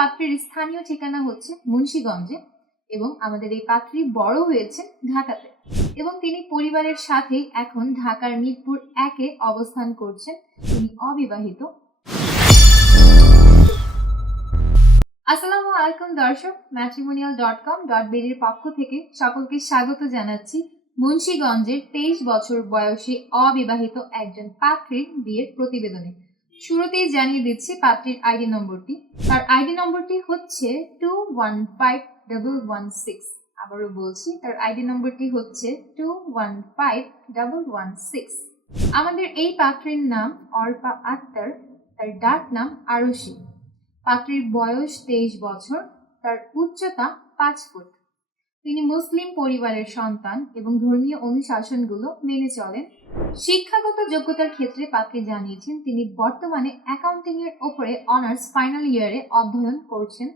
পাত্রীর স্থানীয় ঠিকানা হচ্ছে মুন্সিগঞ্জে এবং আমাদের এই পাত্রী বড় হয়েছে ঢাকাতে। এবং তিনি পরিবারের সাথেই এখন ঢাকার মিরপুর একে অবস্থান করছেন। তিনি অবিবাহিত। আসসালামু আলাইকুম দর্শক ম্যাট্রিমোনিয়াল ডট কম ডট বেরির পক্ষ থেকে সকলকে স্বাগত জানাচ্ছি মুন্সিগঞ্জের তেইশ বছর বয়সী অবিবাহিত একজন পাত্রীর বিয়ের প্রতিবেদনে। শুরুতেই জানিয়ে দিচ্ছি পাত্রীর আইডি নম্বরটি। তার আইডি নম্বরটি হচ্ছে two one five double one six আবারও বলছি, তার আইডি নম্বরটি হচ্ছে two one five double one six আমাদের এই পাত্রীর নাম অর্পা আক্তার, তার ডাক নাম আরশি। পাত্রীর বয়স তেইশ বছর, তার উচ্চতা পাঁচ ফুট। তিনি মুসলিম পরিবারের সন্তান এবং ধর্মীয় অনুশাসনগুলো মেনে চলেন। শিক্ষাগত যোগ্যতার ক্ষেত্রে পাত্রী জানিয়েছেন, তিনি বর্তমানে অ্যাকাউন্টিং এর ওপরে অনার্স ফাইনাল ইয়ারে অধ্যয়ন করছেন।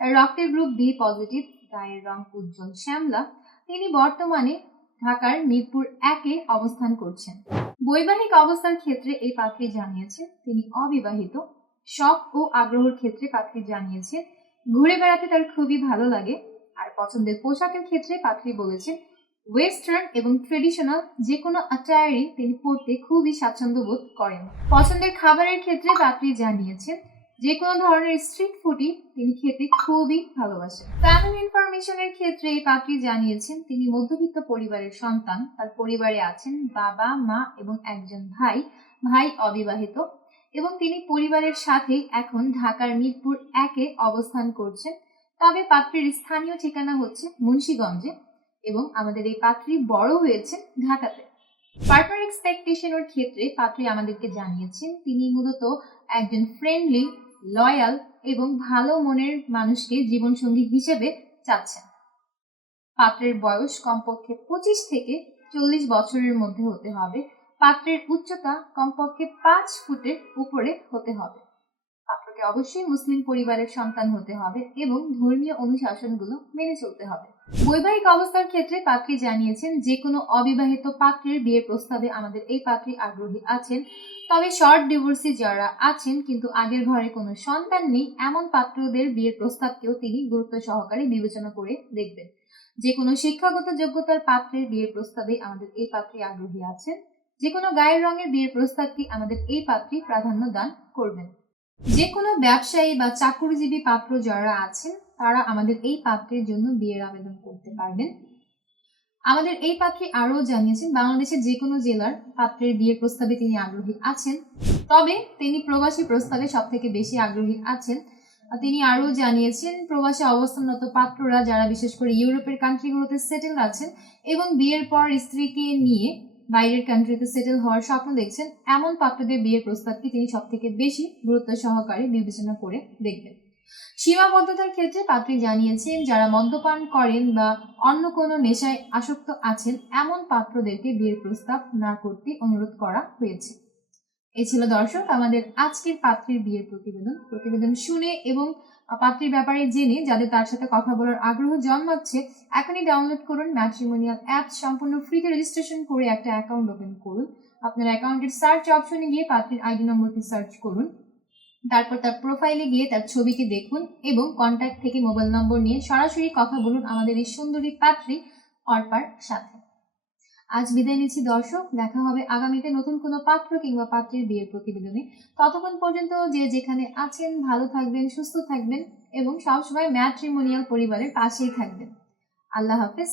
তার রক্তের গ্রুপ বি পজিটিভ গায়ের রং উজ্জ্বল, শ্যামলা। তিনি বর্তমানে ঢাকার মিরপুর একে অবস্থান করছেন। বৈবাহিক অবস্থার ক্ষেত্রে এই পাত্রী জানিয়েছেন, তিনি অবিবাহিত। শখ ও আগ্রহের ক্ষেত্রে পাত্রী জানিয়েছে ঘুরে বেড়াতে তার খুবই ভালো লাগে। আর পছন্দের পোশাকের ক্ষেত্রে পাত্রী বলেছেন ওয়েস্টার্ন এবং ট্রেডিশনাল যে কোনো অ্যাটায়ারই তিনি পরতে খুবই স্বাচ্ছন্দ্য বোধ করেন। পছন্দের খাবারের ক্ষেত্রে পাত্রী জানিয়েছেন যে কোনো ধরনের স্ট্রিট ফুডই তিনি খেতে খুবই ভালোবাসেন। ফ্যামিলি ইনফরমেশনের ক্ষেত্রে এই পাত্রী জানিয়েছেন, তিনি মধ্যবিত্ত পরিবারের সন্তান, তার পরিবারে আছেন বাবা, মা এবং একজন ভাই ভাই অবিবাহিত এবং তিনি পরিবারের সাথেই এখন ঢাকার মিরপুর একে অবস্থান করছেন। তবে পাত্রীর স্থানীয় ঠিকানা হচ্ছে মুন্সিগঞ্জে এবং আমাদের এই পাত্রী বড় হয়েছে ঢাকাতে। পার্টনার এক্সপেকটেশনের ক্ষেত্রে পাত্রী আমাদেরকে জানিয়েছেন, তিনি মূলত একজন ফ্রেন্ডলি লয়াল এবং ভালো মনের মানুষকে জীবনসঙ্গী হিসেবে চাচ্ছেন। পাত্রের বয়স কমপক্ষে পঁচিশ থেকে চল্লিশ বছরের মধ্যে হতে হবে। পাত্রের উচ্চতা কমপক্ষে পাঁচ ফুটের উপরে হতে হবে। পাত্রকে অবশ্যই মুসলিম পরিবারের সন্তান হতে হবে এবং ধর্মীয় অনুশাসনগুলো মেনে চলতে হবে। বৈবাহিক অবস্থার ক্ষেত্রে পাত্রী জানিয়েছেন যে কোনো অবিবাহিত পাত্রের বিয়ের প্রস্তাবে আমাদের এই পাত্রী আগ্রহী আছেন, তবে শর্ট ডিভোর্সি যারা আছেন কিন্তু আগের ঘরে কোনো সন্তান নেই, এমন পাত্রদের বিয়ের প্রস্তাবকেও তিনি গুরুত্ব সহকারে বিবেচনা করে দেখবেন। যে কোনো শিক্ষাগত যোগ্যতার পাত্রের বিয়ের প্রস্তাবে আমাদের এই পাত্রী আগ্রহী আছেন যে কোনো গায়ের রঙের বিয়ের প্রস্তাবকে আমাদের এই পাত্রী প্রাধান্য দান করবেন। যে কোনো ব্যবসায়ী বা চাকরিজীবী পাত্র যারা আছেন, তারা আমাদের এই পাত্রের জন্য বিয়ের আবেদন করতে পারবেন। আমাদের এই পাত্রী আরও জানিয়েছেন, বাংলাদেশের যে কোনো জেলার পাত্রের বিয়ের প্রস্তাবে তিনি আগ্রহী আছেন। তবে তিনি প্রবাসী প্রস্তাবে সব থেকে বেশি আগ্রহী আছেন। তিনি আরও জানিয়েছেন, প্রবাসী অবস্থানরত পাত্ররা, যারা বিশেষ করে ইউরোপের কান্ট্রিগুলোতে সেটেল আছেন এবং বিয়ের পর স্ত্রীকে নিয়ে বাইরের কান্ট্রিতে সেটেল হওয়ার স্বপ্ন দেখছেন, এমন পাত্রদের বিয়ের প্রস্তাবকে তিনি সব থেকে বেশি গুরুত্ব সহকারে বিবেচনা করে দেখবেন। সীমাবদ্ধতার ক্ষেত্রে পাত্রী জানিয়েছেন, যারা মদ্যপান করেন বা অন্য কোনো নেশায় আসক্ত আছেন, এমন পাত্রদেরকে বিয়ের প্রস্তাব না করতে অনুরোধ করা হয়েছে। এ ছিল দর্শক, আমাদের আজকের পাত্রীর বিয়ের প্রতিবেদন। প্রতিবেদন শুনে এবং পাত্রীর ব্যাপারে জেনে যাদের তার সাথে কথা বলার আগ্রহ জন্মাচ্ছে, এখনই ডাউনলোড করুন ম্যাট্রিমোনিয়াল অ্যাপ সম্পূর্ণ ফ্রিতে রেজিস্ট্রেশন করে একটা অ্যাকাউন্ট ওপেন করুন। আপনার অ্যাকাউন্টের সার্চ অপশনে গিয়ে পাত্রীর আইডি নম্বরটি সার্চ করুন। তারপর তার প্রোফাইলে গিয়ে তার ছবিকে দেখুন এবং কন্ট্যাক্ট থেকে মোবাইল নম্বর নিয়ে সরাসরি কথা বলুন আমাদের এই সুন্দরী পাত্রী অর্পার সাথে। আজ বিদায় নিচ্ছি, দর্শক। দেখা হবে আগামীতে নতুন কোনো পাত্র কিংবা পাত্রের বিয়ের প্রতিবেদনে। ততক্ষণ পর্যন্ত যে যেখানে আছেন, ভালো থাকবেন, সুস্থ থাকবেন এবং সবসময় ম্যাট্রিমোনিয়াল পরিবারের পাশেই থাকবেন। আল্লাহ হাফেজ।